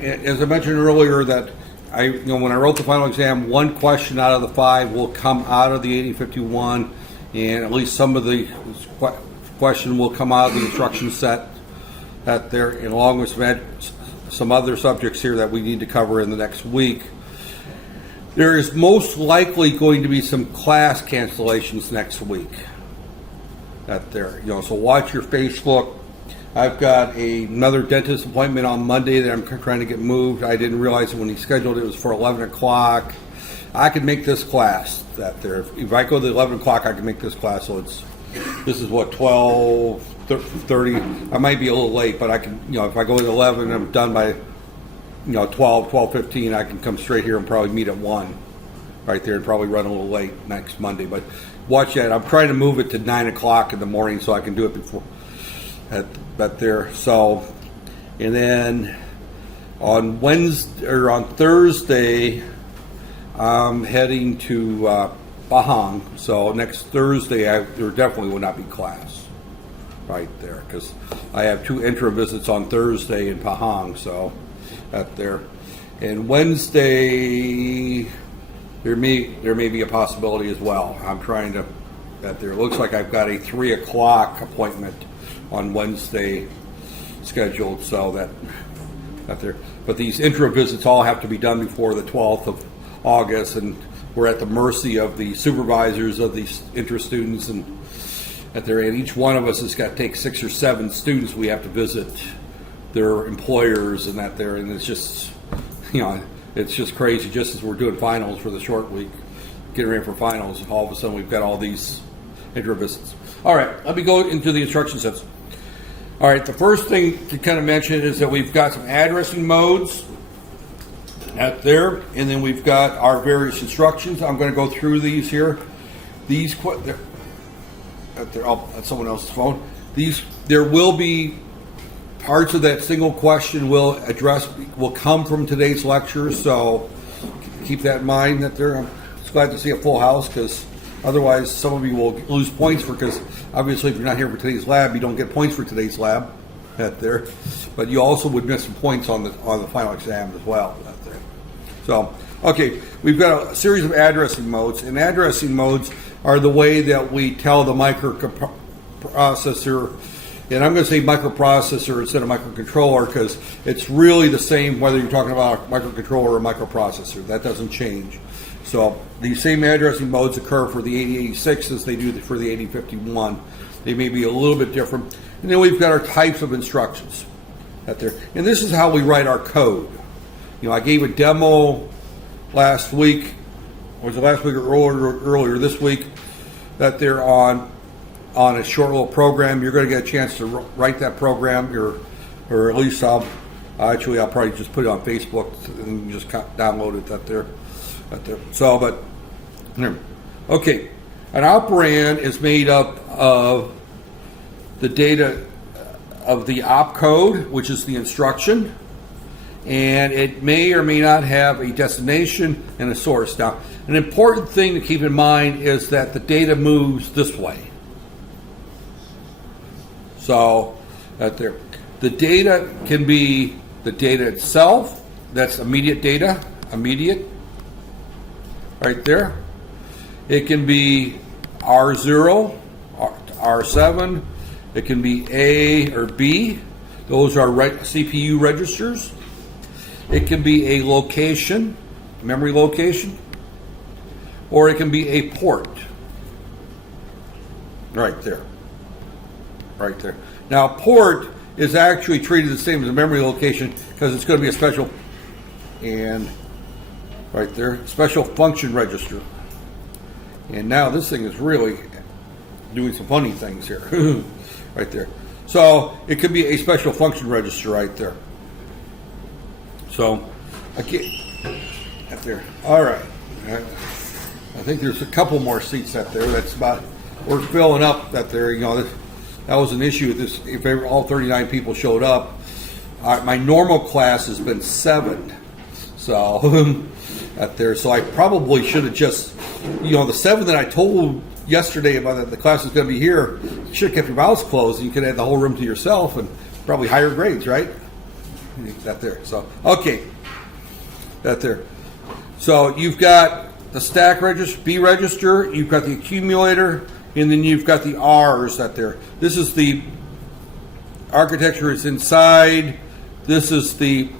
as I mentioned earlier, that when I wrote the final exam, one question out of the 5 will come out of the 8051, and at least some of the question will come out of the instruction set that there, and along with some other subjects here that we need to cover in the next week. There is most likely going to be some class cancellations next week. That there, so watch your Facebook. I've got another dentist appointment on Monday that I'm trying to get moved. I didn't realize when he scheduled it was for 11 o'clock. I could make this class. That there, if I go to 11 o'clock, I can make this class. So this is what, 12:30. I might be a little late, but I can, if I go to 11 and I'm done by 12:15, I can come straight here and probably meet at 1 right there, and probably run a little late next Monday. But watch that. I'm trying to move it to 9 o'clock in the morning so I can do it before at there. So, and then on Wednesday or on Thursday, I'm heading to Pahang. So next Thursday, there definitely will not be class right there, because I have 2 intra visits on Thursday in Pahang. So at there, and Wednesday there may be a possibility as well. I'm trying to that there. It looks like I've got a 3 o'clock appointment on Wednesday scheduled, so that there. But these intra visits all have to be done before the 12th of August, and we're at the mercy of the supervisors of these intra students, and at there. And each one of us has got to take 6 or 7 students. We have to visit their employers and that there, and it's just, it's just crazy. Just as we're doing finals for the short week, getting ready for finals, all of a sudden we've got all these intra visits. All right, let me go into the instruction sets. All right, the first thing to kind of mention is that we've got some addressing modes at there, and then we've got our various instructions. I'm going to go through these here. These at someone else's phone. There will be parts of that single question will come from today's lecture, so keep that in mind. That there, I'm just glad to see a full house, because otherwise some of you will lose points because obviously if you're not here for today's lab, you don't get points for today's lab at there. But you also would miss some points on the final exam as well at there. So okay, we've got a series of addressing modes, and addressing modes are the way that we tell the microprocessor. And I'm going to say microprocessor instead of microcontroller, because it's really the same whether you're talking about a microcontroller or a microprocessor. That doesn't change. So these same addressing modes occur for the 8086 as they do for the 8051. They may be a little bit different. And then we've got our types of instructions out there. And this is how we write our code. I gave a demo last week, or was it last week or earlier this week, that they're on a short little program. You're going to get a chance to write that program, or at least I'll probably just put it on Facebook and just download it that there. So, but okay, an operand is made up of the data of the opcode, which is the instruction, and it may or may not have a destination and a source. Now, an important thing to keep in mind is that the data moves this way. So that there, the data can be the data itself. That's immediate data, immediate, right there. It can be R0, R7. It can be A or B. Those are CPU registers. It can be a location, memory location, or it can be a port. Right there. Right there. Now, port is actually treated the same as a memory location because it's going to be a special, and right there, special function register. And now this thing is really doing some funny things here. Right there. So it could be a special function register right there. So, okay, right there. All right. I think there's a couple more seats up there. That's about, we're filling up that there. That was an issue with this. If all 39 people showed up, my normal class has been 7. So, out there. So I probably should have just, the 7 that I told yesterday about that the class is going to be here, you should have kept your mouths closed and you could have the whole room to yourself and probably higher grades, right? That there. So, okay. That there. So you've got the stack register, B register, you've got the accumulator, and then you've got the R's that there. This is the architecture is inside. This is the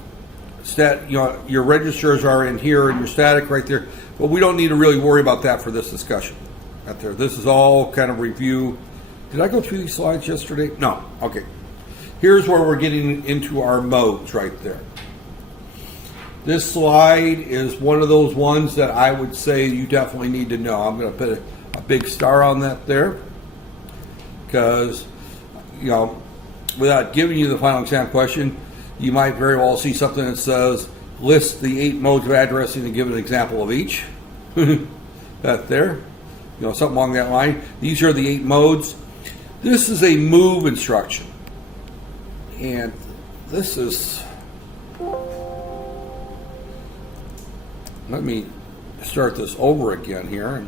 stat, your registers are in here and your static right there. But we don't need to really worry about that for this discussion. Right there. This is all kind of review. Did I go through these slides yesterday? No. Okay. Here's where we're getting into our modes right there. This slide is one of those ones that I would say you definitely need to know. I'm going to put a big star on that there because, without giving you the final exam question, you might very well see something that says list the 8 modes of addressing and give an example of each. That there, something along that line. These are the 8 modes. This is a move instruction, and this is. Let me start this over again here.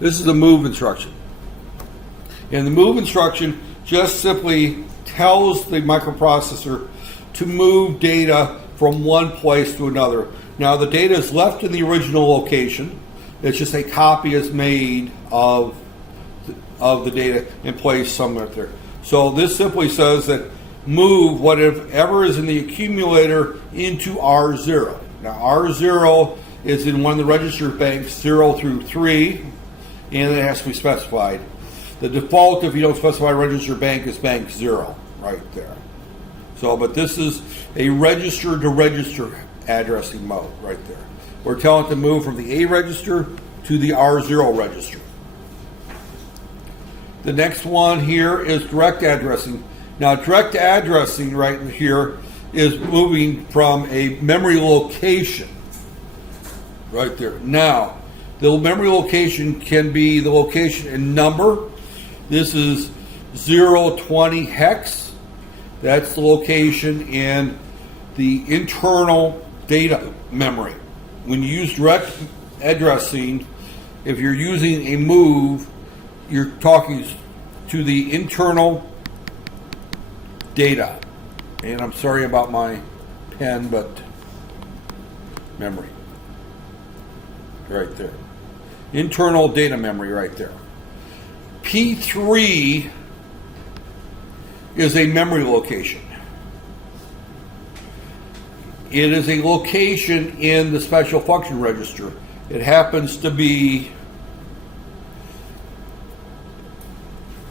This is a move instruction. And the move instruction just simply tells the microprocessor to move data from one place to another. Now the data is left in the original location. It's just a copy is made of the data and placed somewhere there. So this simply says that move whatever is in the accumulator into R0. Now R0 is in one of the register banks 0 through 3, and it has to be specified. The default, if you don't specify register bank, is bank 0 right there. So, but this is a register to register addressing mode right there. We're telling it to move from the A register to the R0 register. The next one here is direct addressing. Now, direct addressing right here is moving from a memory location right there. Now, the memory location can be the location in number. This is 020 hex. That's the location in the internal data memory. When you use direct addressing, if you're using a move, you're talking to the internal data. And I'm sorry about my pen, but memory. Right there. Internal data memory right there. P3 is a memory location. It is a location in the special function register. It happens to be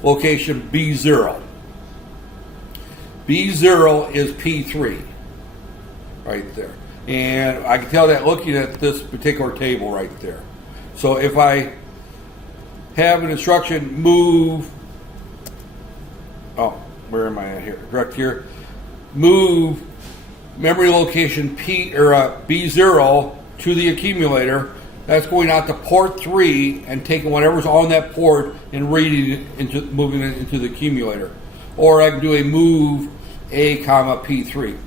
location B0. B0 is P3 right there. And I can tell that looking at this particular table right there. So if I have an instruction move, where am I at here? Direct here. Move memory location B0 to the accumulator. That's going out to port 3 and taking whatever's on that port and reading it moving it into the accumulator. Or I can do a move A, P3.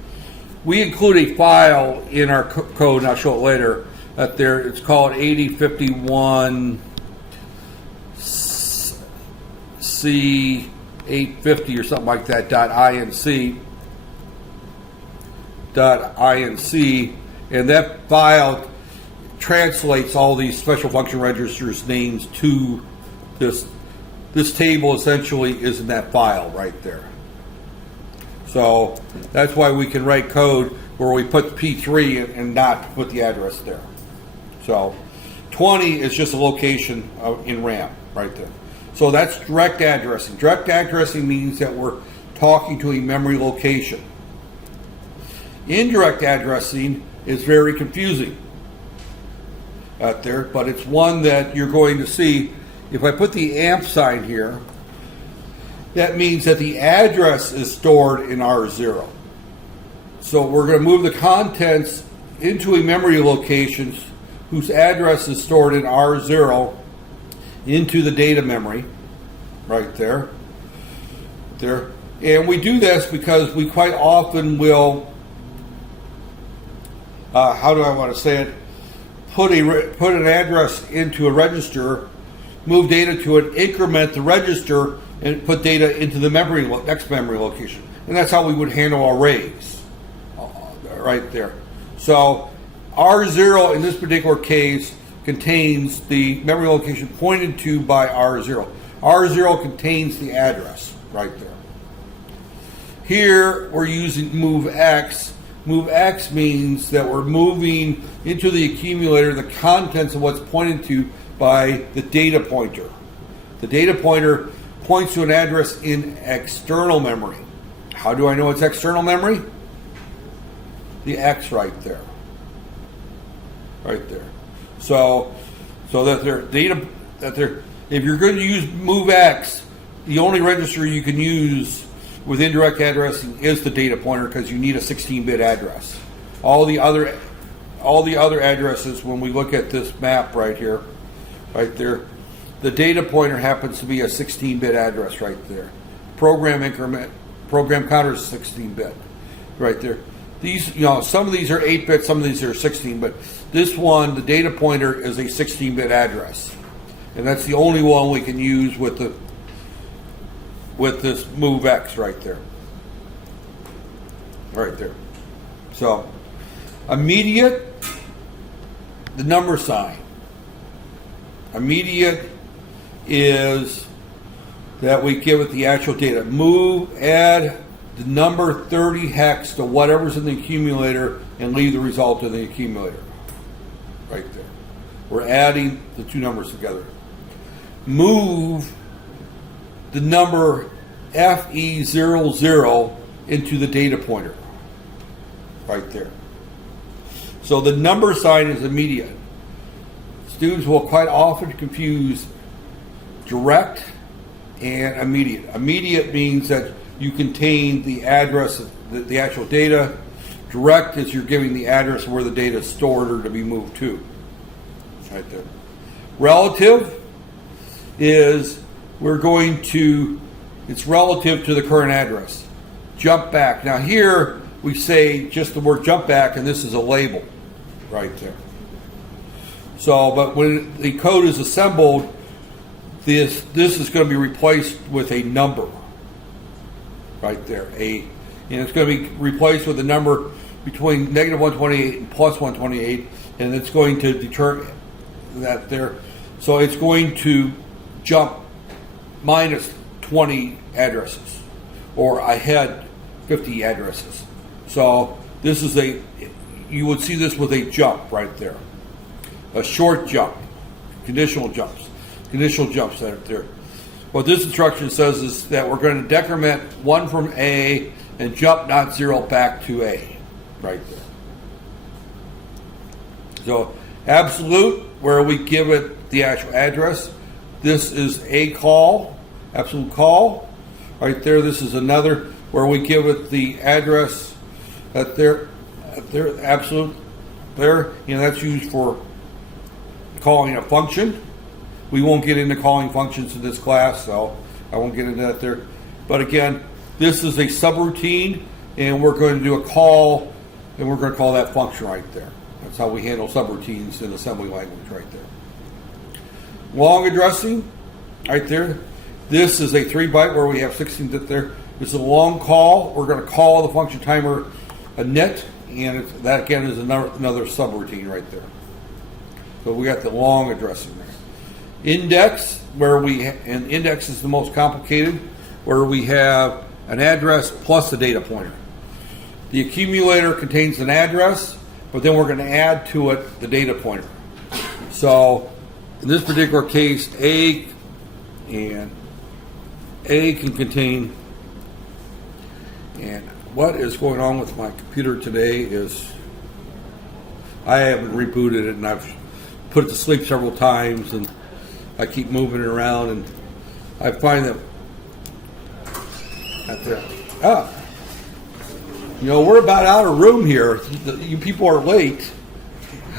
We include a file in our code, and I'll show it later. There, it's called 8051 C850 or something like that. .inc, and that file translates all these special function registers names to this. This table essentially is in that file right there. So that's why we can write code where we put P3 and not put the address there. So 20 is just a location in RAM right there. So that's direct addressing. Direct addressing means that we're talking to a memory location. Indirect addressing is very confusing out there, but it's one that you're going to see. If I put the amp sign here, that means that the address is stored in R0. So we're going to move the contents into a memory location whose address is stored in R0 into the data memory right there. And we do this because we quite often will, how do I want to say it, put an address into a register, move data to it, increment the register, and put data into the next memory location. and that's how we would handle arrays, right there. So R0 in this particular case contains the memory location pointed to by R0. R0 contains the address right there. Here we're using MOVX. MOVX means that we're moving into the accumulator the contents of what's pointed to by the data pointer. The data pointer points to an address in external memory. How do I know it's external memory? The X right there. Right there. So that their data, if you're going to use MOVX, the only register you can use with indirect addressing is the data pointer, because you need a 16-bit address. All the other addresses, when we look at this map right here, right there, the data pointer happens to be a 16-bit address right there. Program counter is 16-bit right there. These, some of these are 8-bit, some of these are 16, but this one, the data pointer, is a 16-bit address, and that's the only one we can use with this MOVX right there. Right there. So, immediate, the number sign. Immediate is that we give it the actual data. Add the number 30 hex to whatever's in the accumulator and leave the result in the accumulator. Right there. We're adding the two numbers together. Move the number FE00 into the data pointer. Right there. So the number sign is immediate. Students will quite often confuse direct and immediate. Immediate means that you contain the address of the actual data. Direct is you're giving the address where the data is stored or to be moved to. Right there. Relative is it's relative to the current address. Jump back. Now here we say just the word jump back, and this is a label right there. So, but when the code is assembled, this is going to be replaced with a number right there. And it's going to be replaced with a number between negative 128 and plus 128, and it's going to determine that there. So it's going to jump minus 20 addresses, or ahead 50 addresses. So this is you would see this with a jump right there. A short jump, conditional jumps that are there. What this instruction says is that we're going to decrement 1 from A and jump not 0 back to A, right there. So absolute, where we give it the actual address. This is a call, absolute call, right there. This is another where we give it the address at their absolute there. That's used for calling a function. We won't get into calling functions in this class, so I won't get into that there. But again, this is a subroutine, and we're going to do a call, and we're going to call that function right there. That's how we handle subroutines in assembly language right there. Long addressing, right there. This is a 3-byte where we have 16 bit there. This is a long call. We're going to call the function timer a nit, and that again is another subroutine right there. So we got the long addressing there. Index, and index is the most complicated, where we have an address plus the data pointer. The accumulator contains an address, but then we're going to add to it the data pointer. So in this particular case, A can contain, and what is going on with my computer today is I haven't rebooted it, and I've put it to sleep several times, and I keep moving it around, and I find that we're about out of room here. You people are late.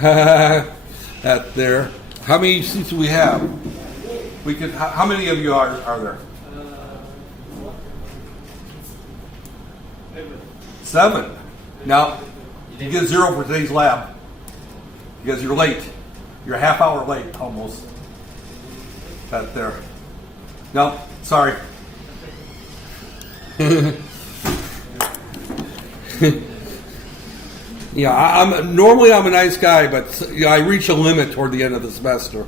At there. How many seats do we have? How many of you are there? 7. Now, you get 0 for today's lab because you're late. You're a half hour late, almost. That there. No, sorry. Yeah, I'm normally a nice guy, but I reach a limit toward the end of the semester,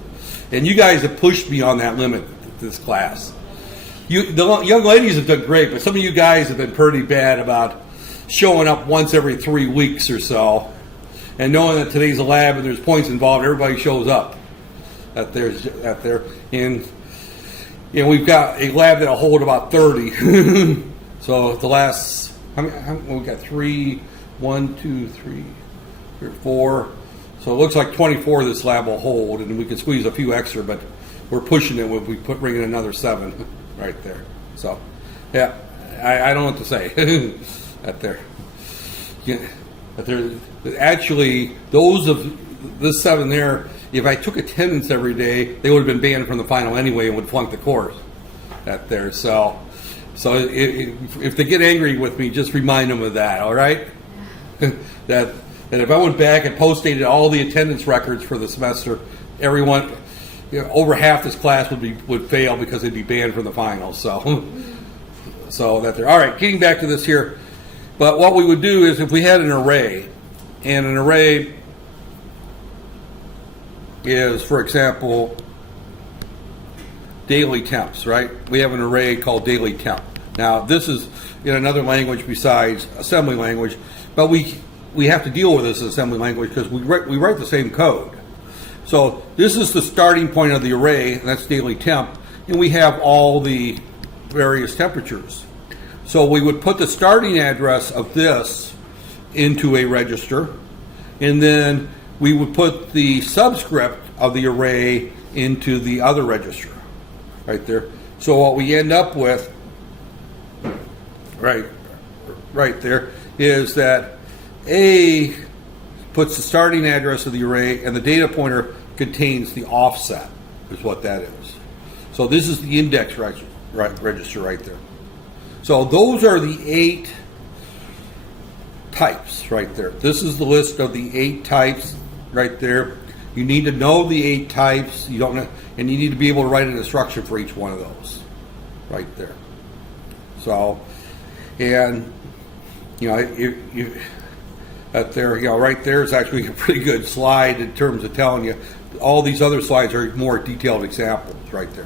and you guys have pushed me on that limit this class. The young ladies have done great, but some of you guys have been pretty bad about showing up once every 3 weeks or so, and knowing that today's a lab and there's points involved, everybody shows up at there, and we've got a lab that'll hold about 30. So the last, we got 3, 1, 2, 3, 4. So it looks like 24 this lab will hold, and we can squeeze a few extra, but we're pushing it when we bring in another 7 right there. So, yeah, I don't know what to say. There. Yeah, but there, actually, those of this 7 there, if I took attendance every day, they would have been banned from the final anyway and would flunk the course. There. So if they get angry with me, just remind them of that. All right. that if I went back and post-dated all the attendance records for the semester, everyone, over half this class would fail because they'd be banned from the finals. So that there. All right, getting back to this here. But what we would do is if we had an array, and an array is, for example, daily temps, right? We have an array called daily temp. Now, this is in another language besides assembly language, but we have to deal with this assembly language because we write the same code. So this is the starting point of the array, and that's daily temp, and we have all the various temperatures. So we would put the starting address of this into a register, and then we would put the subscript of the array into the other register, right there. So what we end up with, right there, is that A puts the starting address of the array, and the data pointer contains the offset, is what that is. So this is the index register right there. So those are the 8 types right there. This is the list of the 8 types right there. You need to know the 8 types. You don't know, and you need to be able to write an instruction for each one of those right there. So, and right there is actually a pretty good slide in terms of telling you. All these other slides are more detailed examples right there.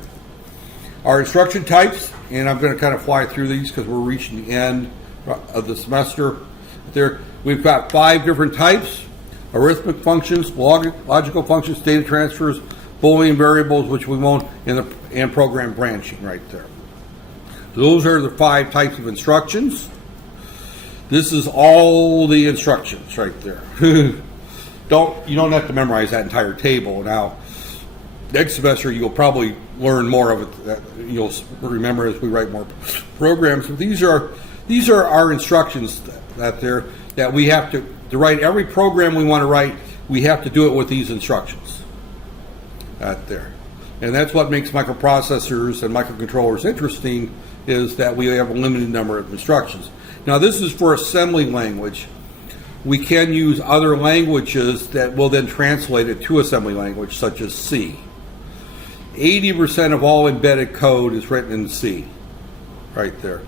Our instruction types, and I'm going to kind of fly through these because we're reaching the end of the semester. There, we've got 5 different types: arithmetic functions, logical functions, data transfers, Boolean variables, which we won't, and program branching right there. Those are the 5 types of instructions. This is all the instructions right there. You don't have to memorize that entire table. Now, next semester you'll probably learn more of it that you'll remember as we write more programs. But these are our instructions that we have to write every program we want to write. We have to do it with these instructions there, and that's what makes microprocessors and microcontrollers interesting, is that we have a limited number of instructions. Now, this is for assembly language. We can use other languages that will then translate it to assembly language, such as C. 80% of all embedded code is written in C, right there.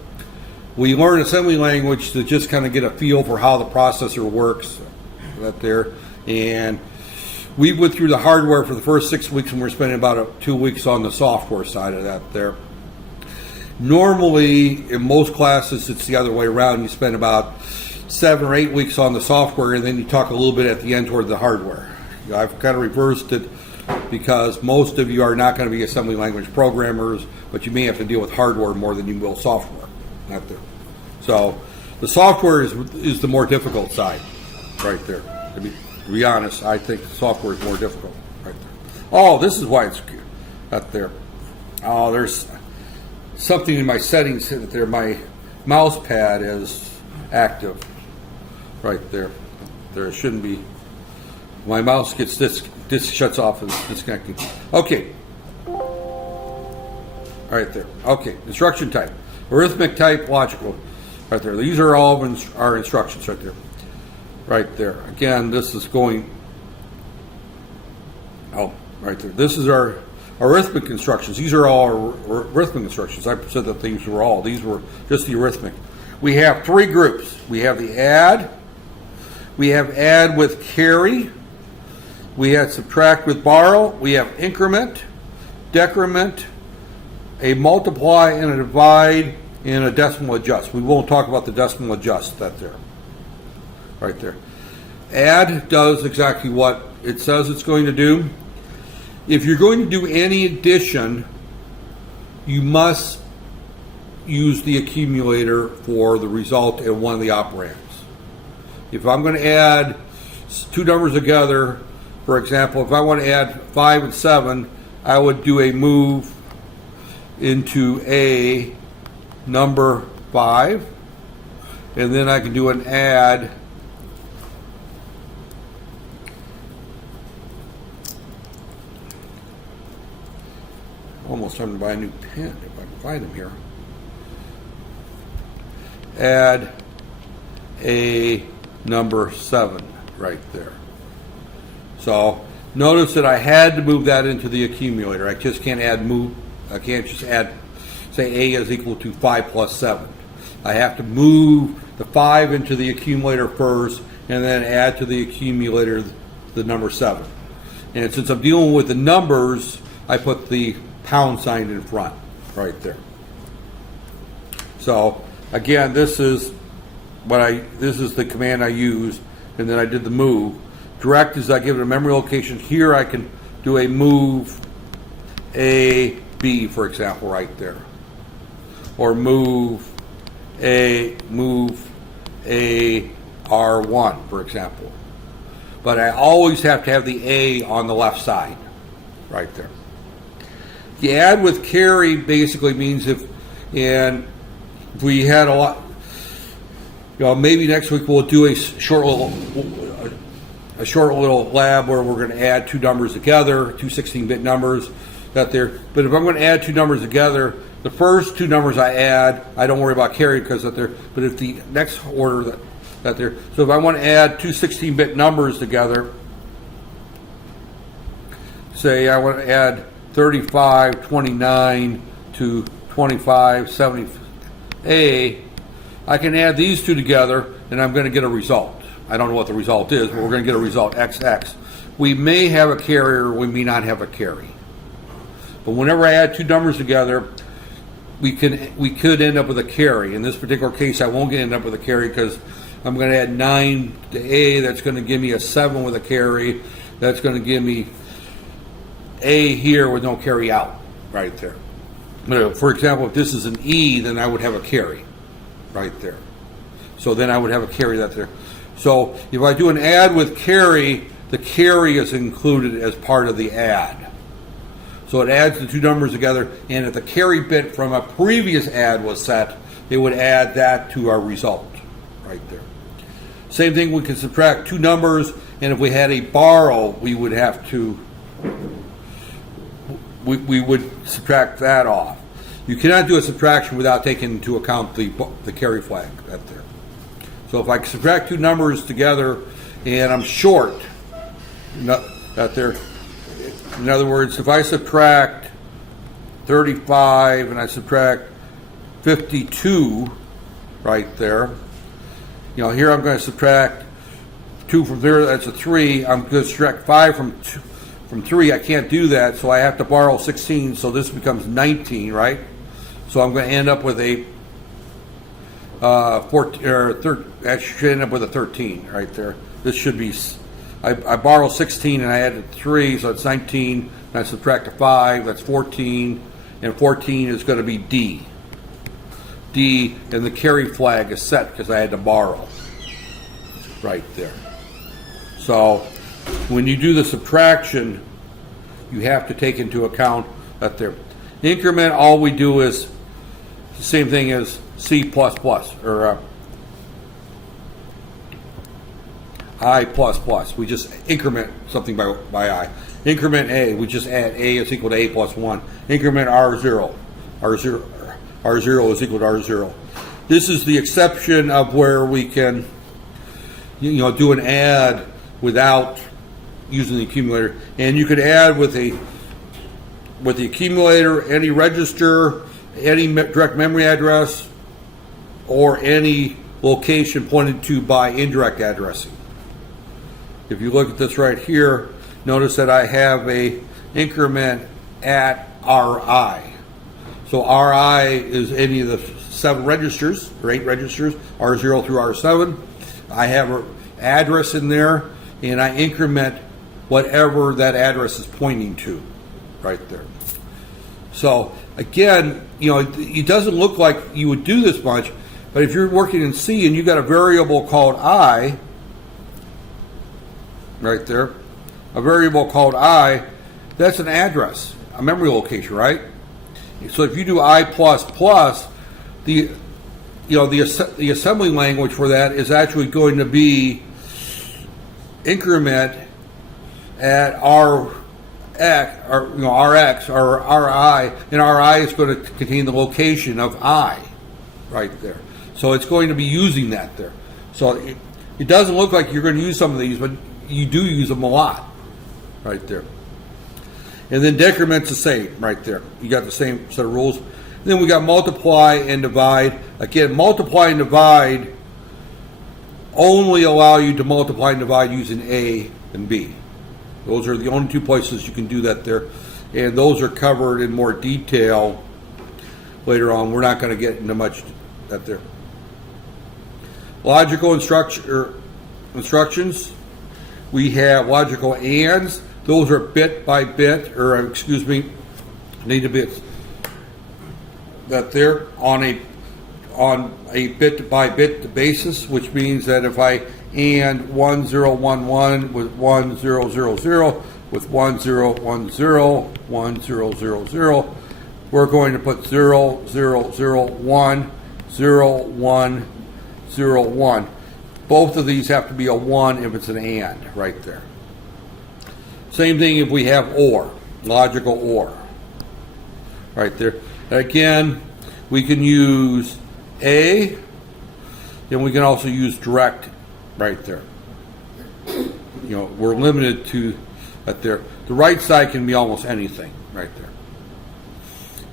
We learn assembly language to just kind of get a feel for how the processor works, right there. And we went through the hardware for the first 6 weeks, and we're spending about 2 weeks on the software side of that there. Normally, in most classes, it's the other way around. You spend about 7 or 8 weeks on the software, and then you talk a little bit at the end toward the hardware. I've kind of reversed it because most of you are not going to be assembly language programmers, but you may have to deal with hardware more than you will software. Not there. So the software is the more difficult side right there. To be honest, I think the software is more difficult right there. Oh, this is why it's up there. Oh, there's something in my settings that there. My mouse pad is active right there. There shouldn't be. My mouse gets this shuts off and disconnecting. Okay. Right there. Okay. Instruction type. Arithmetic type, logical. Right there. These are all our instructions right there. Right there. Again, this is going. Oh, right there. This is our arithmetic instructions. These are all our arithmetic instructions. I said that these were all. These were just the arithmetic. we have three groups. We have the add, we have add with carry, we have subtract with borrow, we have increment, decrement, a multiply and a divide, and a decimal adjust. We won't talk about the decimal adjust. That there, right there. Add does exactly what it says it's going to do. If you're going to do any addition, you must use the accumulator for the result in one of the operands. If I'm going to add two numbers together, for example, if I want to add 5 and 7, I would do a move into a number 5, and then I can do an add almost time to buy a new pen if I can find them here. Add a number 7 right there. So notice that I had to move that into the accumulator. I just can't I can't just add, say A is equal to 5 plus 7. I have to move the 5 into the accumulator first and then add to the accumulator the number 7. And since I'm dealing with the numbers, I put the pound sign in front right there. So again, this is the command I use, and then I did the move. Direct is I give it a memory location. Here I can do a move A, B, for example, right there. Or move A, R1, for example. But I always have to have the A on the left side, right there. The add with carry basically means if we had a lot, maybe next week we'll do a short little lab where we're going to add two numbers together, two 16-bit numbers that there. But if I'm going to add two numbers together, the first two numbers I add, I don't worry about carry because that there. But if the next order that there, so if I want to add two 16-bit numbers together, say I want to add 3529 to 2570A, I can add these two together and I'm going to get a result. I don't know what the result is, but we're going to get a result XX. We may have a carry or we may not have a carry. But whenever I add two numbers together, we could end up with a carry. In this particular case, I won't end up with a carry because I'm going to add 9 to A. That's going to give me a 7 with a carry. That's going to give me A here with no carry out right there. For example, if this is an E, then I would have a carry right there. So then I would have a carry that there. So if I do an add with carry, the carry is included as part of the add. So it adds the two numbers together, and if the carry bit from a previous add was set, it would add that to our result right there. Same thing, we can subtract two numbers, and if we had a borrow, we would have to we would subtract that off. You cannot do a subtraction without taking into account the carry flag right there. So if I subtract two numbers together and I'm short, that there. In other words, if I subtract 35 and I subtract 52 right there, here I'm going to subtract 2 from there, that's a 3. I'm going to subtract 5 from 3. I can't do that, so I have to borrow 16, so this becomes 19, right? So I'm going to end up with a 14, I should end up with a 13 right there. This should be, I borrow 16 and I added 3, so it's 19, and I subtract a 5, that's 14, and 14 is going to be D. D, and the carry flag is set because I had to borrow right there. So when you do the subtraction, you have to take into account that there. Increment, all we do is the same thing as C++ or I++. We just increment something by I. Increment A, we just add A is equal to A plus 1. Increment R0. R0 is equal to R0. This is the exception of where we can do an add without using the accumulator. And you could add with the accumulator, any register, any direct memory address, or any location pointed to by indirect addressing. If you look at this right here, notice that I have a increment at RI. So RI is any of the 7 registers, or 8 registers, R0 through R7. I have an address in there, and I increment whatever that address is pointing to, right there. So again, you know, it doesn't look like you would do this much, but if you're working in C and you got a variable called I, right there, a variable called I, that's an address, a memory location, right? So if you do I++, the assembly language for that is actually going to be increment at RX or RI, and RI is going to contain the location of I, right there. So it's going to be using that there. So it doesn't look like you're going to use some of these, but you do use them a lot, right there. And then decrement's the same, right there. You got the same set of rules. And then we got multiply and divide. Again, multiply and divide only allow you to multiply and divide using A and B. Those are the only 2 places you can do that there. And those are covered in more detail later on. We're not going to get into much that there. Logical instructions. We have logical ands. Those are bit by bit, or excuse me, native bits. That they're on a bit by bit basis, which means that if I and 1011 with 1000 with 1010 1000, we're going to put 0001 0101. Both of these have to be a 1 if it's an and, right there. Same thing if we have or, logical or, right there. Again, we can use A, and we can also use direct, right there. You know, we're limited to that there. The right side can be almost anything, right there.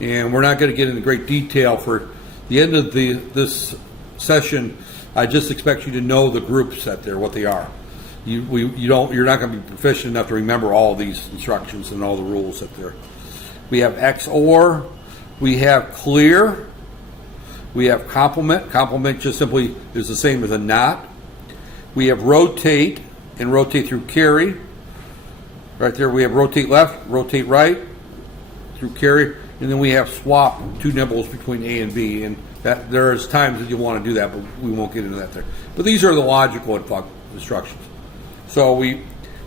And we're not going to get into great detail for the end of this session. I just expect you to know the groups that there, what they are. You're not going to be proficient enough to remember all these instructions and all the rules that there. We have XOR, we have clear, we have complement. Complement just simply is the same as a not. We have rotate and rotate through carry. Right there we have rotate left, rotate right through carry, and then we have swap, 2 nibbles between A and B, and that there's times that you want to do that, but we won't get into that there. But these are the logical instructions. So we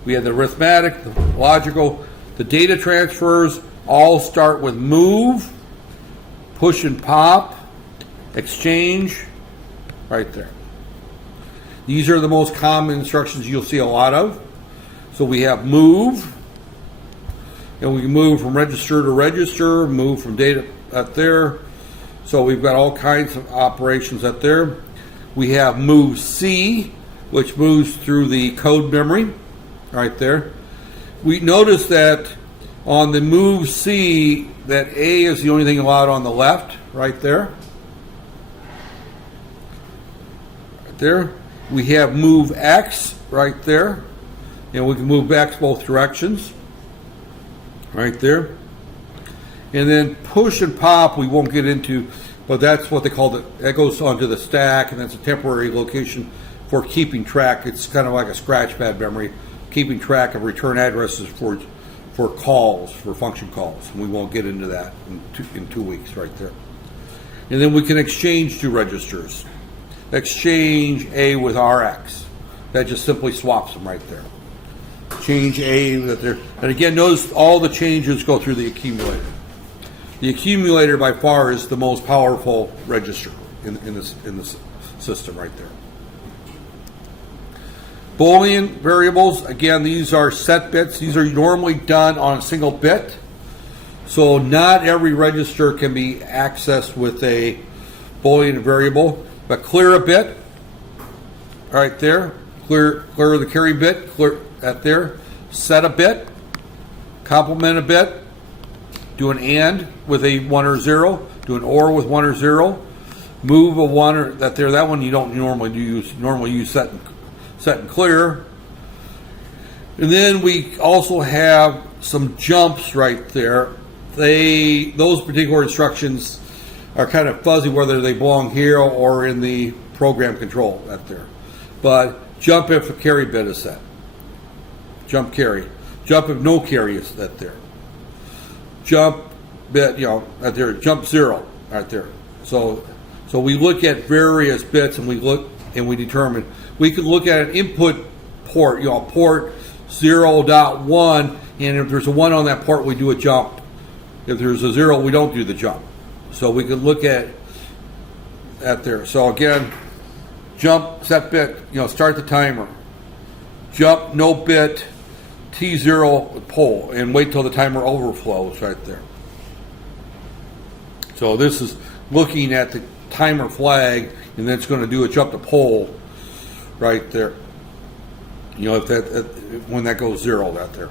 have the arithmetic, the logical, the data transfers all start with move, push and pop, exchange, right there. These are the most common instructions you'll see a lot of. So we have move, and we can move from register to register, move from data up there. So we've got all kinds of operations up there. We have move C, which moves through the code memory, right there. We notice that on the move C, that A is the only thing allowed on the left, right there. Right there. We have move X, right there. And we can move X both directions, right there. And then push and pop we won't get into, but that's what they call it. That goes onto the stack, and that's a temporary location for keeping track. It's kind of like a scratch pad memory, keeping track of return addresses for calls, for function calls. And we won't get into that in 2 weeks, right there. And then we can exchange 2 registers. Exchange A with RX. That just simply swaps them right there. Change A that there. And again, notice all the changes go through the accumulator. The accumulator by far is the most powerful register in this system right there. Boolean variables, again, these are set bits. These are normally done on a single bit. So not every register can be accessed with a Boolean variable, but clear a bit, right there. Clear the carry bit, clear that there. Set a bit, complement a bit, do an AND with a 1 or 0, do an OR with 1 or 0, move a one or that there. That one you don't normally use. Normally use set and clear. And then we also have some jumps right there. Those particular instructions are kind of fuzzy whether they belong here or in the program control right there. But jump if a carry bit is set. Jump carry. Jump if no carry is set there. Jump bit, right there. Jump 0 right there. So we look at various bits and we determine. We can look at an input port, port 0.1, and if there's a 1 on that port, we do a jump. If there's a 0, we don't do the jump. So we can look at there. So again, jump, set bit, start the timer. Jump, no bit, T0 pull, and wait till the timer overflows right there. So this is looking at the timer flag, and then it's going to do a jump to pull right there. When that goes 0 right there.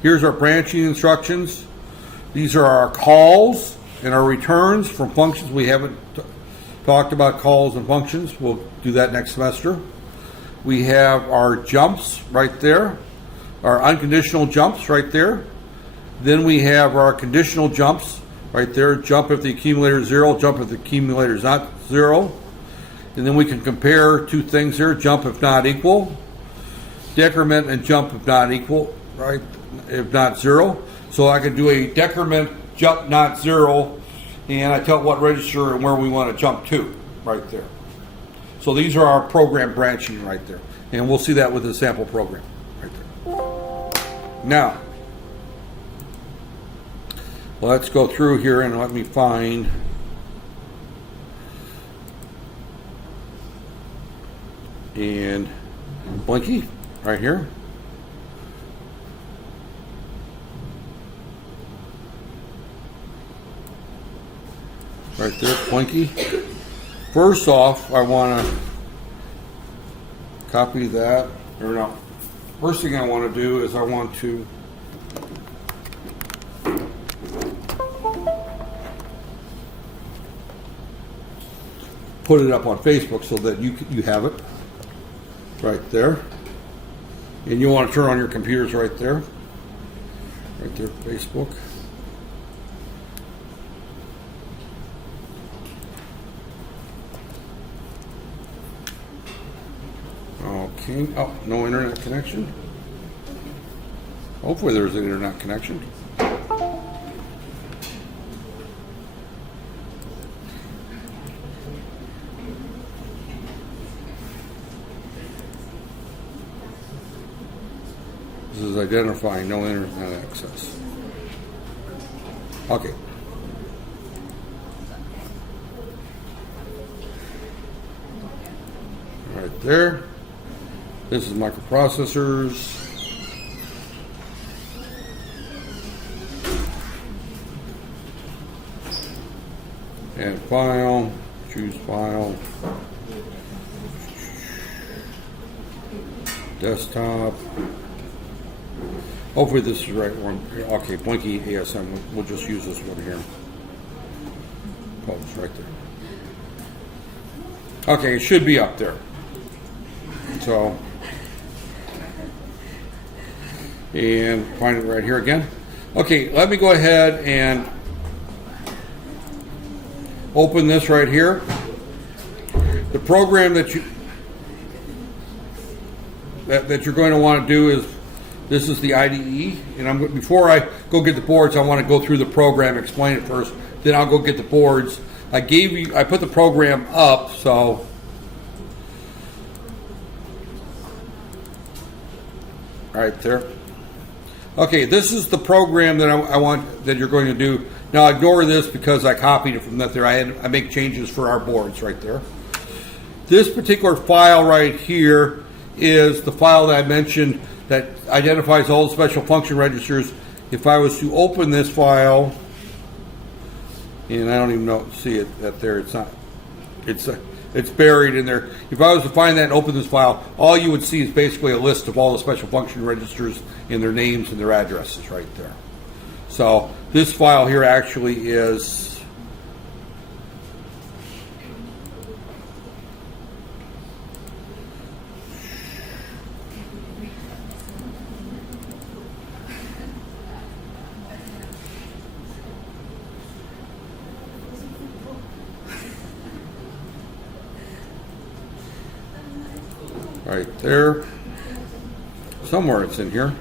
Here's our branching instructions. These are our calls and our returns from functions. We haven't talked about calls and functions. We'll do that next semester. We have our jumps right there, our unconditional jumps right there. Then we have our conditional jumps right there. Jump if the accumulator is 0, jump if the accumulator is not 0. And then we can compare two things here, jump if not equal, decrement and jump if not equal, right? If not 0. So I can do a decrement, jump not 0, and I tell what register and where we want to jump to right there. So these are our program branching right there. And we'll see that with the sample program right there. Now, let's go through here and let me find and Blinky right here. Right there, Blinky. First off, I want to copy that. Or no. First thing I want to do is I want to put it up on Facebook so that you have it right there. And you want to turn on your computers right there. Right there, Facebook. Okay. Oh, no internet connection. Hopefully there's an internet connection. This is identifying no internet access. Okay. Right there. This is microprocessors. Add file. Choose file. Desktop. Hopefully this is the right one. Okay, Blinky ASM. We'll just use this one here. Oh, it's right there. Okay, it should be up there. So, and find it right here again. Okay, let me go ahead and open this right here. The program that you're going to want to do is, this is the IDE, and before I go get the boards, I want to go through the program, explain it first, then I'll go get the boards. I put the program up, so right there. Okay, this is the program that I want that you're going to do. Now ignore this because I copied it from that there. I make changes for our boards right there. This particular file right here is the file that I mentioned that identifies all the special function registers. If I was to open this file, and I don't even see it that there. It's not. It's buried in there. If I was to find that and open this file, all you would see is basically a list of all the special function registers and their names and their addresses right there. So this file here actually is right there. Somewhere it's in here.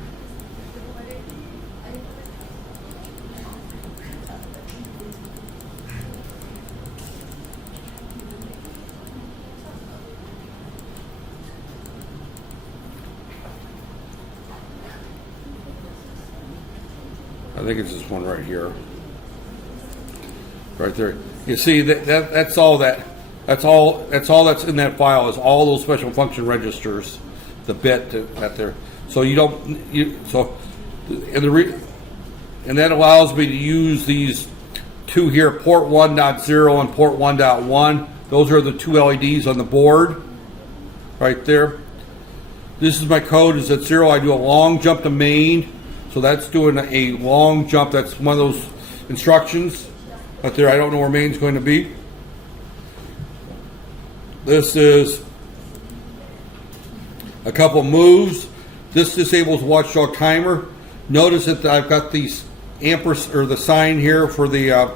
I think it's this one right here. Right there. You see that's all that's all that's in that file is all those special function registers, the bit that there. So you don't and that allows me to use these two here, port 1.0 and port 1.1. Those are the two LEDs on the board right there. This is my code is at 0. I do a long jump to main. So that's doing a long jump. That's one of those instructions out there. I don't know where main's going to be. This is a couple moves. This disables watchdog timer. Notice that I've got these amperes or the sign here for the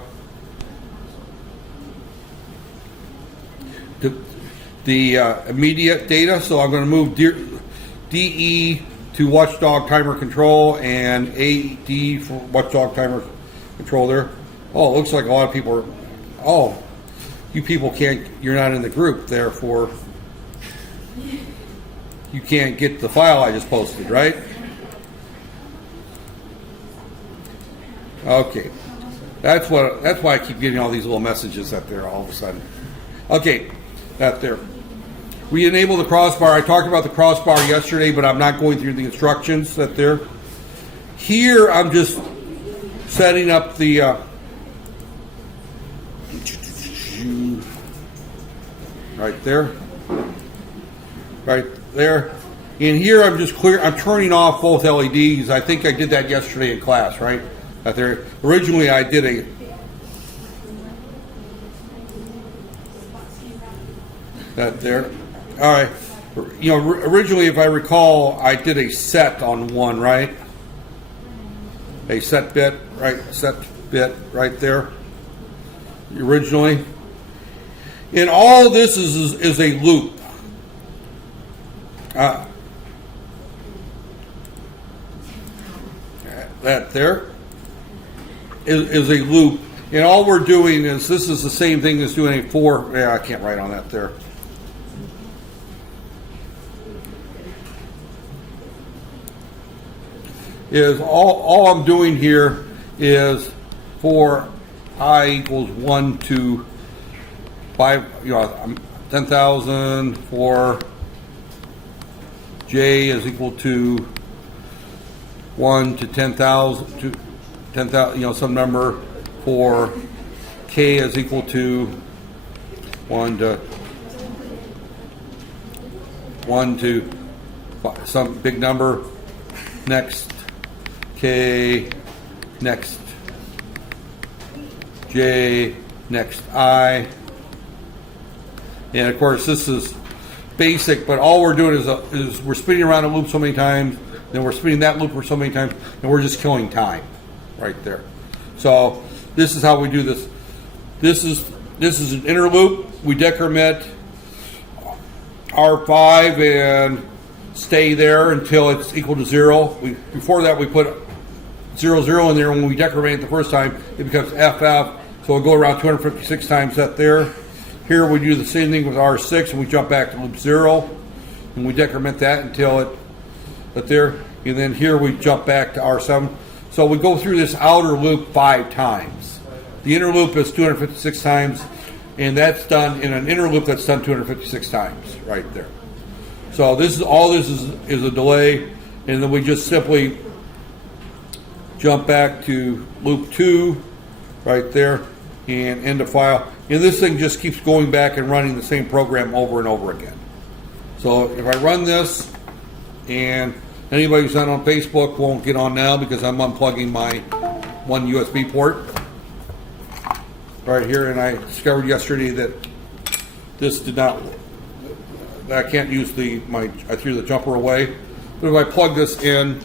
immediate data. So I'm going to move DE to watchdog timer control and AD for watchdog timer control there. Oh, it looks like a lot of people are, oh, you people can't, you're not in the group, therefore you can't get the file I just posted, right? Okay. That's why I keep getting all these little messages up there all of a sudden. Okay, that there. We enable the crossbar. I talked about the crossbar yesterday, but I'm not going through the instructions that there. Here, I'm just setting up the right there. Right there. In here, I'm just I'm turning off both LEDs. I think I did that yesterday in class, right? That there. Originally, I did that there. All right. You know, originally, if I recall, I did a set on one, right? A set bit, right? Set bit right there. Originally. And all this is a loop. That there is a loop. And all we're doing is, this is the same thing as doing a 4. Yeah, I can't write on that there. Is all I'm doing here is for I equals 1 to 5, you know, 10,000 for J is equal to 1 to 10,000 to 10,000, you know, some number for K is equal to 1 to some big number. Next K, next J, next I. And of course this is basic, but all we're doing is we're spinning around a loop so many times, then we're spinning that loop for so many times, and we're just killing time right there. So this is how we do this. This is an inner loop. We decrement R5 and stay there until it's equal to 0. Before that we put 0, 0 in there. When we decrement it the first time, it becomes FF. So we'll go around 256 times that there. Here we do the same thing with R6, and we jump back to loop 0, and we decrement that until it there. And then here we jump back to R7. So we go through this outer loop 5 times. The inner loop is 256 times, and that's done in an inner loop that's done 256 times right there. So this is all. This is a delay, and then we just simply jump back to loop 2 right there and end the file. And this thing just keeps going back and running the same program over and over again. So if I run this, and anybody who's not on Facebook won't get on now because I'm unplugging my one USB port right here, and I discovered yesterday that this did not, I can't use I threw the jumper away. But if I plug this in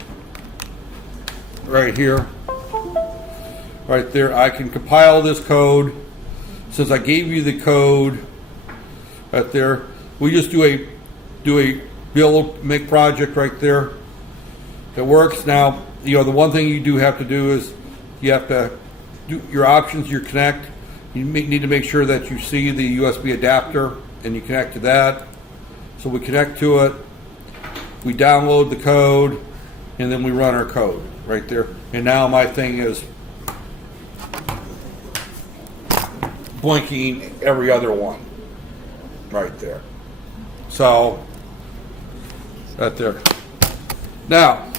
right here, right there, I can compile this code. Since I gave you the code right there, we just do a build, make project right there. It works. Now, the one thing you do have to do is you have to do your options, your connect. You need to make sure that you see the USB adapter and you connect to that. So we connect to it, we download the code, and then we run our code right there. And now my thing is blinking every other one right there. So, right there. Now,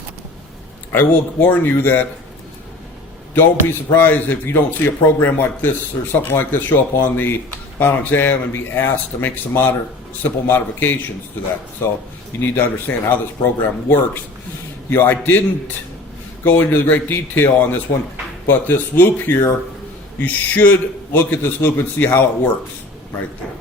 I will warn you that don't be surprised if you don't see a program like this or something like this show up on the final exam and be asked to make some simple modifications to that. So you need to understand how this program works. I didn't go into the great detail on this one, but this loop here, you should look at this loop and see how it works right there.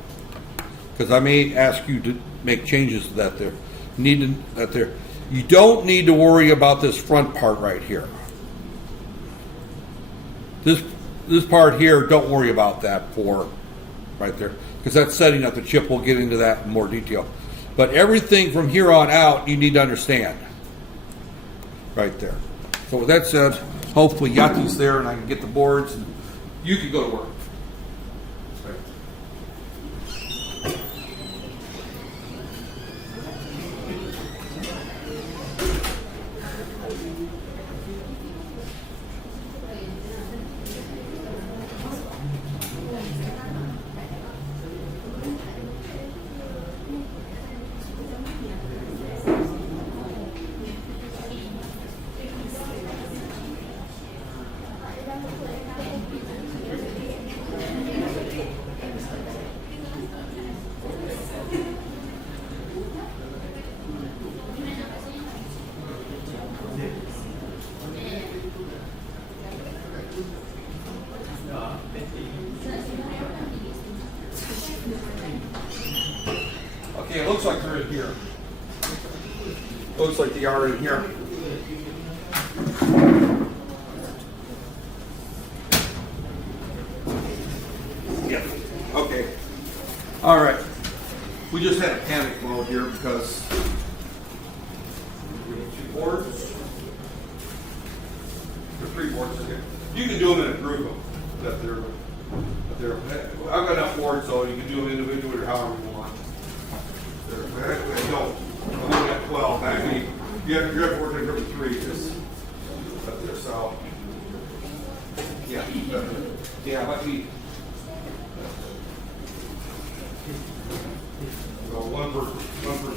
Because I may ask you to make changes to that there. You don't need to worry about this front part right here. This part here, don't worry about that for right there, because that's setting up the chip. We'll get into that in more detail. But everything from here on out, you need to understand right there. So with that said, hopefully you got these there and I can get the boards and you can go to work. Okay, it looks like they're in here. Looks like they are in here. Yeah. Okay. All right. We just had a panic mode here because we have 2 boards. There's 3 boards in here. You can do them in a group that they're. I've got enough boards so you can do them individually or however you want. No, I'm looking at 12. Actually, you have to work in group of 3. Just up there, so yeah. Let me go one per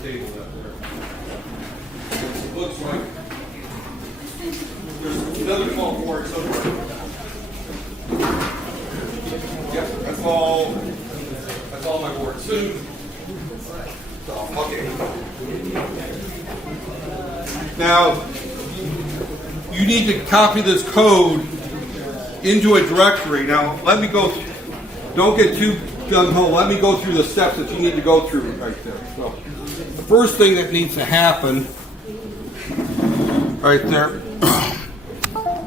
table up there. It looks like there's another 12 boards somewhere. Yep, that's all my boards. Soon. So, okay. Now, you need to copy this code into a directory. Now, let me go. Don't get too gung-ho. Let me go through the steps that you need to go through right there. So, the first thing that needs to happen right there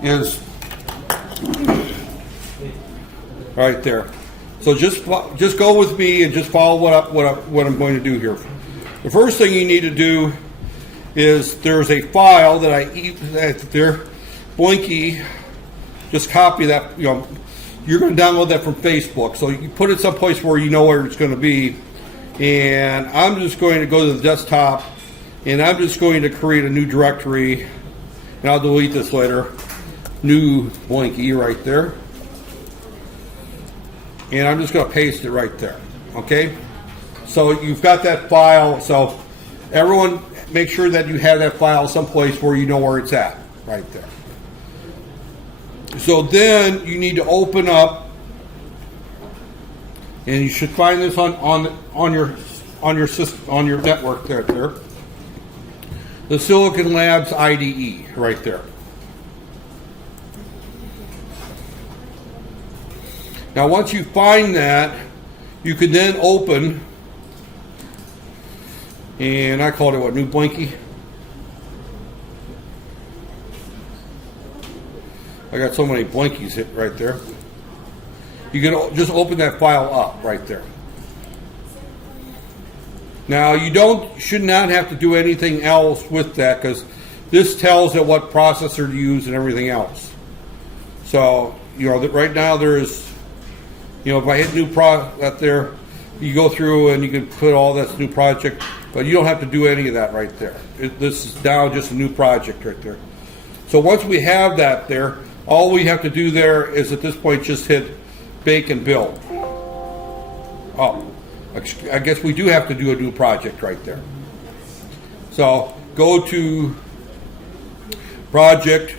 is right there. So just go with me and just follow what I'm going to do here. The first thing you need to do is there's a file that there, Blinky. Just copy that. You're going to download that from Facebook. So you put it someplace where you know where it's going to be. And I'm just going to go to the desktop, and I'm just going to create a new directory. And I'll delete this later. New Blinky right there. And I'm just going to paste it right there. Okay? So you've got that file. So everyone, make sure that you have that file someplace where you know where it's at. Right there. So then you need to open up, and you should find this on your system, on your network there. The Silicon Labs IDE right there. Now, once you find that, you can then open, and I called it what, New Blinky? I got so many Blinkies hit right there. You can just open that file up right there. Now you should not have to do anything else with that, because this tells it what processor to use and everything else. So, you know, that right now there's, you know, if I hit new out there, you go through and you can put all this new project, but you don't have to do any of that right there. This is now just a new project right there. So once we have that there, all we have to do there is at this point just hit bake and build. Oh, I guess we do have to do a new project right there. So go to project,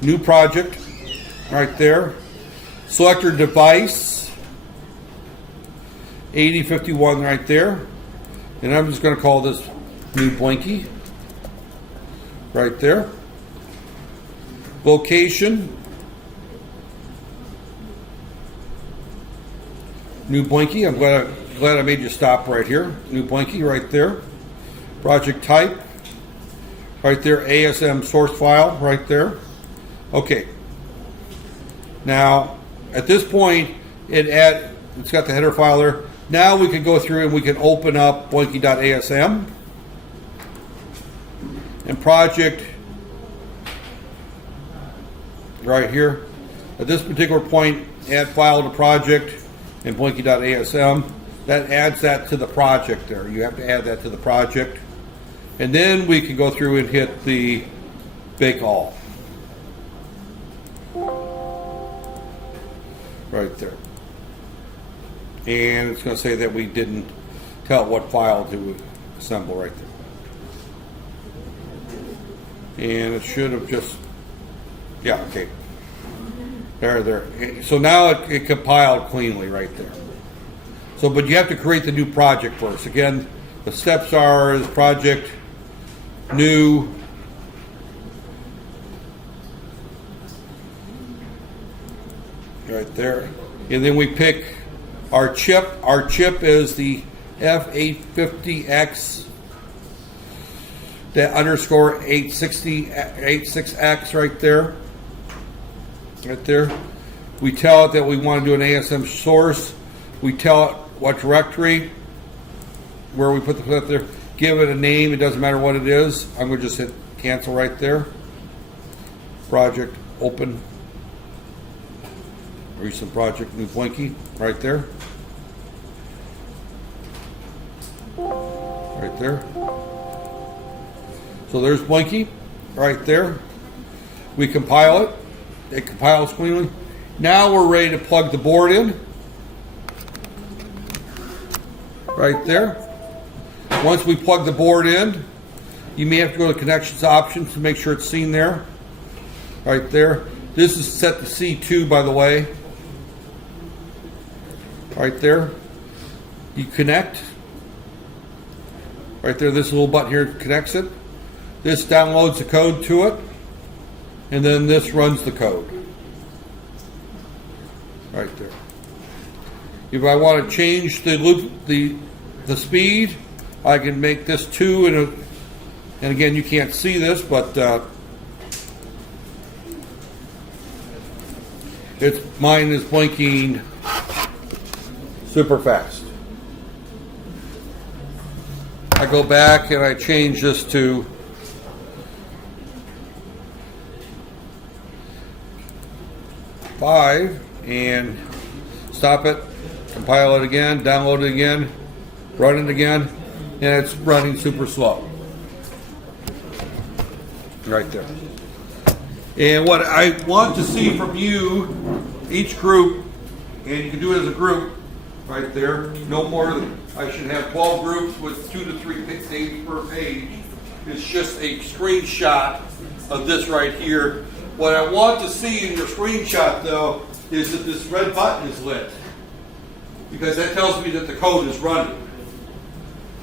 new project, right there. Select your device, 8051 right there. And I'm just going to call this new Blinky, right there. Location, new Blinky. I'm glad I made you stop right here. New Blinky right there. Project type, right there. ASM source file right there. Okay. Now, at this point, it's got the header file there. Now we can go through and we can open up blinky.asm and project right here. At this particular point, add file to project and blinky.asm. That adds that to the project there. You have to add that to the project. And then we can go through and hit the bake all. Right there. And it's going to say that we didn't tell it what file to assemble right there. And it should have just, yeah, okay. There. So now it compiled cleanly right there. So, but you have to create the new project first. Again, the steps are is project, new, right there. And then we pick our chip. Our chip is the F850X, that underscore 86X right there. Right there. We tell it that we want to do an ASM source. We tell it what directory, where we put the clip there. Give it a name. It doesn't matter what it is. I'm going to just hit cancel right there. Project, open. Recent project, new Blinky, right there. Right there. So there's Blinky, right there. We compile it. It compiles cleanly. Now we're ready to plug the board in. Right there. Once we plug the board in, you may have to go to connections options to make sure it's seen there. Right there. This is set to C2, by the way. Right there. You connect. Right there, this little button here connects it. This downloads the code to it. And then this runs the code. Right there. If I want to change the loop, the speed, I can make this 2 and again you can't see this, but mine is blinking super fast. I go back and I change this to 5 and stop it, compile it again, download it again, run it again, and it's running super slow. Right there. And what I want to see from you, each group, and you can do it as a group, right there, no more than, I should have 12 groups with 2 to 3 pages per page. It's just a screenshot of this right here. What I want to see in your screenshot, though, is that this red button is lit, because that tells me that the code is running.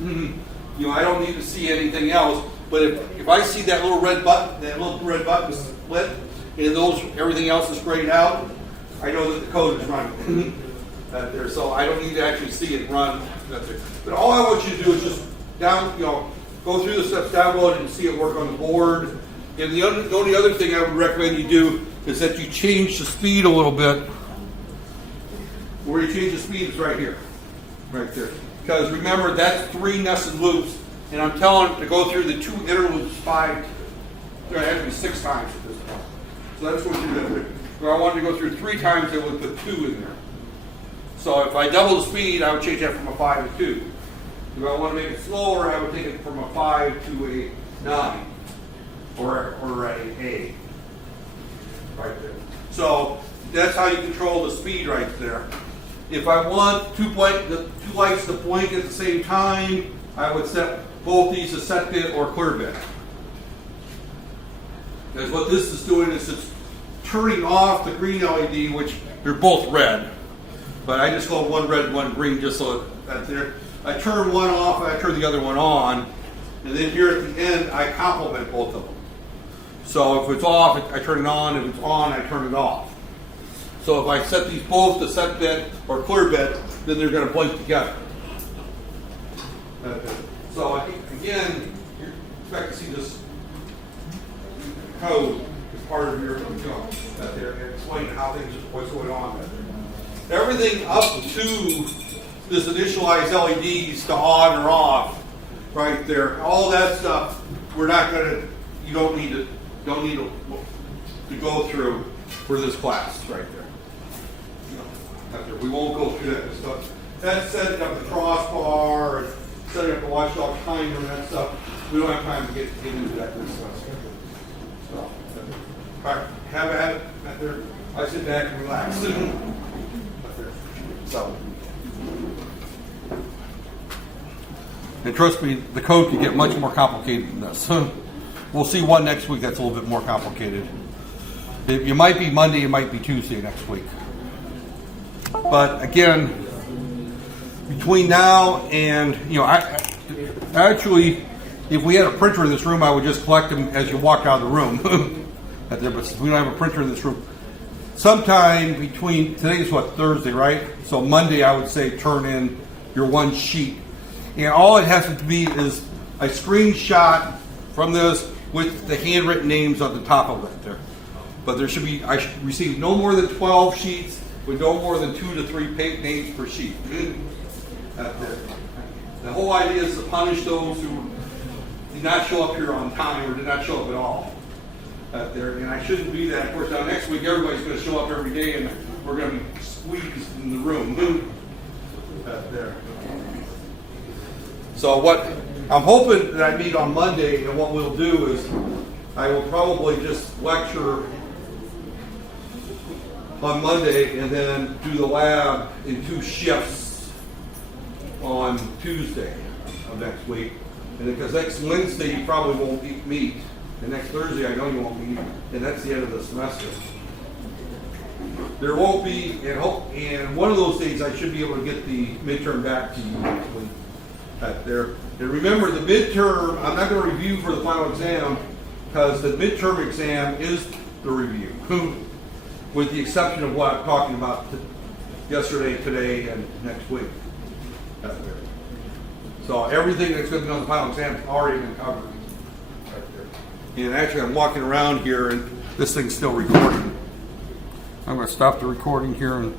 You know, I don't need to see anything else, but if I see that little red button, is lit, and everything else is grayed out, I know that the code is running. There, so I don't need to actually see it run. But all I want you to do is just go through the steps, download it, and see it work on the board. And the only other thing I would recommend you do is that you change the speed a little bit. Where you change the speed is right here, right there. Because remember, that's 3 nested loops, and I'm telling it to go through the 2 inner loops 5, there has to be 6 times at this point. So that's what we're doing. If I wanted to go through 3 times, it would put 2 in there. So if I double the speed, I would change that from a 5 to 2. If I want to make it slower, I would take it from a 5 to a 9 or a A. Right there. So that's how you control the speed right there. If I want the 2 lights to blink at the same time, I would set both these to set bit or clear bit. Because what this is doing is it's turning off the green LED, which they're both red. But I just go one red, one green, just so that there. I turn one off and I turn the other one on. And then here at the end, I complement both of them. So if it's off, I turn it on. If it's on, I turn it off. So if I set these both to set bit or clear bit, then they're going to blink together. So I think, again, you expect to see this code as part of your there and explain how things, what's going on. Everything up to this initialized LEDs to on or off, right there, all that stuff, we're not going to. You don't need to go through for this class right there. We won't go through that stuff. That's setting up the crossbar and setting up the watchdog timer and that stuff. We don't have time to get into that stuff. So, all right, have at it. There. I sit back and relax. So, and trust me, the code can get much more complicated than this. We'll see one next week that's a little bit more complicated. It might be Monday, it might be Tuesday next week. But again, between now and, I actually, if we had a printer in this room, I would just collect them as you walk out of the room. But since we don't have a printer in this room, sometime between, today's what, Thursday, right? So Monday, I would say turn in your one sheet. And all it has to be is a screenshot from this with the handwritten names on the top of it there. But there should be, I should receive no more than 12 sheets with no more than 2 to 3 names per sheet. The whole idea is to punish those who did not show up here on time or did not show up at all. And I shouldn't do that. Of course, now next week everybody's going to show up every day and we're going to be squeezed in the room. There. So what I'm hoping that I meet on Monday, and what we'll do is I will probably just lecture on Monday and then do the lab in 2 shifts on Tuesday of next week. And because next Wednesday you probably won't meet, and next Thursday I know you won't meet, and that's the end of the semester. There won't be, and one of those days I should be able to get the midterm back to you next week. There. And remember, the midterm, I'm not going to review for the final exam because the midterm exam is the review, with the exception of what I'm talking about yesterday, today, and next week. So everything that's going to be on the final exam has already been covered. And actually, I'm walking around here, and this thing's still recording. I'm going to stop the recording here and